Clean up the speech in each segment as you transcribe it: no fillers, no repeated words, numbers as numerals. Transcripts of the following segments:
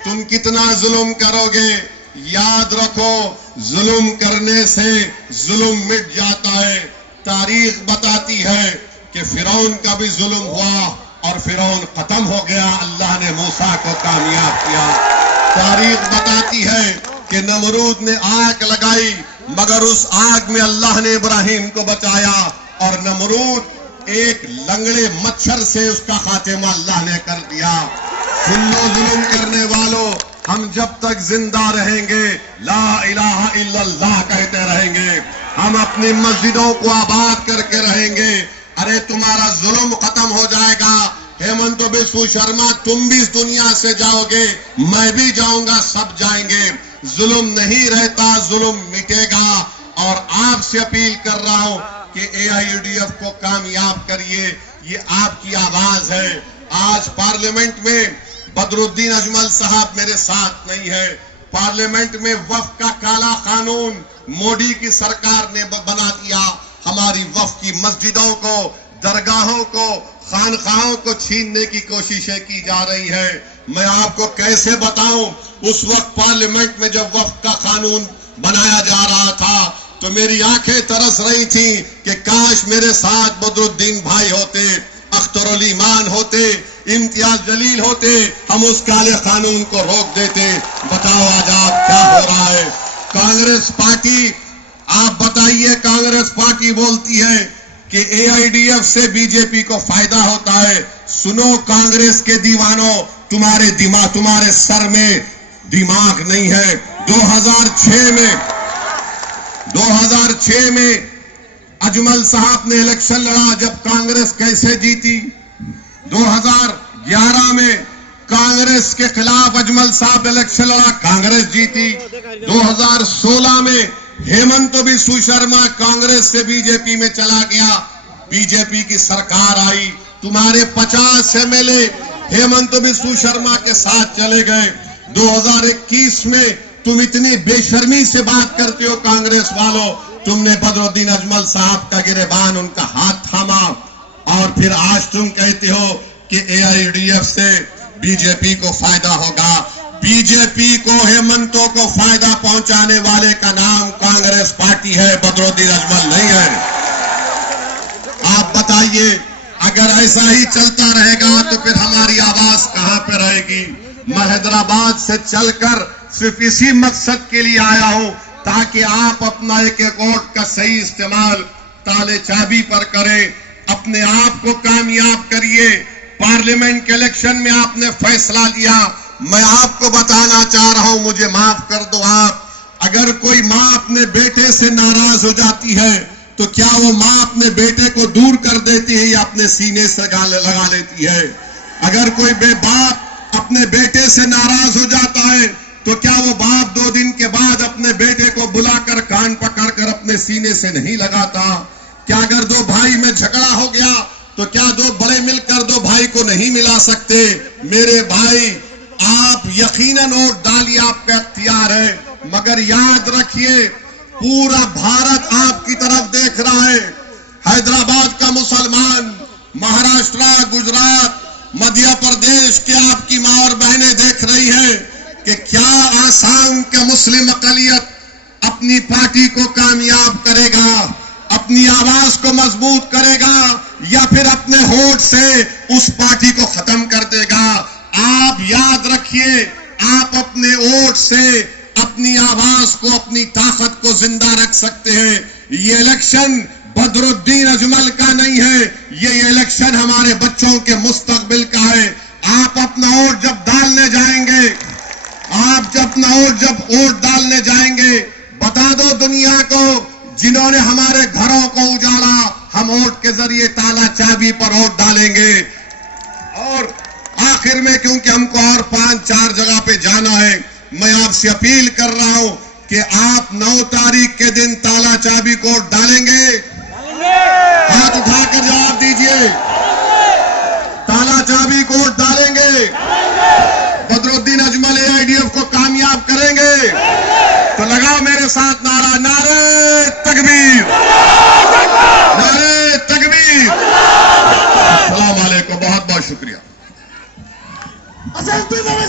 तुम कितना जुल्म करोगे, याद रखो जुल्म करने से जुल्म मिट जाता है। तारीख बताती है कि फिरौन का भी जुल्म हुआ और फिरौन खत्म हो गया, अल्लाह ने मूसा को कामयाब किया। तारीख बताती है कि नमरूद ने आग लगाई मगर उस आग में अल्लाह ने इब्राहिम को बचाया और नमरूद एक लंगड़े मच्छर से उसका खात्मा अल्लाह ने कर दिया। सुन लो जुल्म करने वालों, हम जब तक जिंदा रहेंगे ला इलाहा इल्लल्लाह कहते रहेंगे, हम अपनी मस्जिदों को आबाद करके रहेंगे। अरे तुम्हारा जुल्म खत्म हो जाएगा। हेमंत बिस्वा शर्मा, तुम भी इस दुनिया से जाओगे, मैं भी जाऊंगा, सब जाएंगे। जुल्म नहीं रहता, जुल्म मिटेगा। और आपसे अपील कर रहा हूं कि AIUDF को कामयाब करिए, ये आपकी आवाज है। आज पार्लियामेंट में बदरुद्दीन अजमल साहब मेरे साथ नहीं है। पार्लियामेंट में वक्फ का काला कानून मोदी की सरकार ने बना दिया। हमारी वक्फ की मस्जिदों को, दरगाहों को, खानखाहों को छीनने की कोशिशें की जा रही है। मैं आपको कैसे बताऊं, उस वक्त पार्लियामेंट में जब वक्फ का कानून बनाया जा रहा था तो मेरी आंखें तरस रही थी कि काश मेरे साथ बदरुद्दीन भाई होते, अख्तरुल ईमान होते, इम्तियाज जलील होते, हम उस काले कानून को रोक देते। बताओ आज आप क्या हो रहा है। कांग्रेस पार्टी, आप बताइए, कांग्रेस पार्टी बोलती है कि AIUDF से बीजेपी को फायदा होता है। सुनो कांग्रेस के दीवानों, तुम्हारे सर में दिमाग नहीं है। 2006 में अजमल साहब ने इलेक्शन लड़ा, जब कांग्रेस कैसे जीती। 2011 में कांग्रेस के खिलाफ अजमल साहब इलेक्शन लड़ा, कांग्रेस जीती। 2016 में हेमंत बिस्वा शर्मा कांग्रेस से बीजेपी में चला गया, बीजेपी की सरकार आई। तुम्हारे 50 MLA हेमंत बिस्वा शर्मा के साथ चले गए। 2021 में तुम इतनी बेशर्मी से बात करते हो कांग्रेस वालों, तुमने बदरुद्दीन अजमल साहब का गिरबान, उनका हाथ थामा और फिर आज तुम कहते हो कि AIUDF से बीजेपी को फायदा होगा। बीजेपी को, हेमंतों को फायदा पहुंचाने वाले का नाम कांग्रेस पार्टी है, बदरुद्दीन अजमल नहीं है। आप बताइए, अगर ऐसा ही चलता रहेगा तो फिर हमारी आवाज कहां पे रहेगी। मैं हैदराबाद से चलकर सिर्फ इसी मकसद के लिए आया हूं ताकि आप अपना एक वोट का सही इस्तेमाल ताले चाबी पर करें, अपने आप को कामयाब करिए। पार्लियामेंट के इलेक्शन में आपने फैसला लिया, मैं आपको बताना चाह रहा हूं, मुझे माफ कर दो आप, अगर कोई मां अपने बेटे से नाराज हो जाती है तो क्या वो मां अपने बेटे को दूर कर देती है या अपने सीने से लगा लेती है। अगर कोई बाप अपने बेटे से नाराज हो जाता है तो क्या वो बाप 2 दिन के बाद अपने बेटे को बुलाकर कान पकड़कर अपने सीने से नहीं लगाता। क्या अगर 2 भाई में झगड़ा हो गया तो क्या 2 बड़े मिलकर 2 भाई को नहीं मिला सकते। मेरे भाई, आप यकीनन वोट डालिए, आपका इख्तियार है, मगर याद रखिए पूरा भारत आपकी तरफ देख रहा है। हैदराबाद का मुसलमान, महाराष्ट्र, गुजरात, मध्य प्रदेश के आपकी मां और बहनें देख रही है कि क्या आसाम के मुस्लिम अकलियत अपनी पार्टी को कामयाब करेगा, अपनी आवाज को मजबूत करेगा या फिर अपने वोट से उस पार्टी को खत्म कर देगा। आप याद रखिए, आप अपने वोट से अपनी आवाज को, अपनी ताकत को जिंदा रख सकते हैं। ये इलेक्शन बदरुद्दीन अजमल का नहीं है, ये इलेक्शन हमारे बच्चों के मुस्तकबिल का है। आप अपना वोट जब डालने जाएंगे, जब वोट डालने जाएंगे, बता दो दुनिया को, जिन्होंने हमारे घरों को उजाड़ा, हम वोट के जरिए ताला चाबी पर वोट डालेंगे। और आखिर में, क्योंकि हमको और 5-4 जगह पे जाना है, मैं आपसे अपील कर रहा हूं कि आप 9 तारीख के दिन ताला चाबी को डालेंगे। हाथ उठाकर जवाब दीजिए, ताला चाबी को डालेंगे, बदरुद्दीन अजमल AIUDF को कामयाब करेंगे। तो लगाओ मेरे साथ नारा, नारे तकबीर, नारे तकबीर। अस्सलाम वालेकुम, बहुत बहुत शुक्रिया।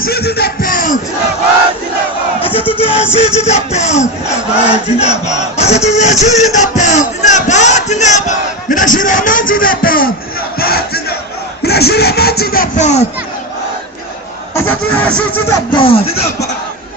Yasin जिंदाबाद Atatürk Yasin जिंदाबाद Atatürk Yasin जिंदाबाद Minaşir Rahman जिंदाबाद Minaşir Rahman जिंदाबाद Atatürk Yasin जिंदाबाद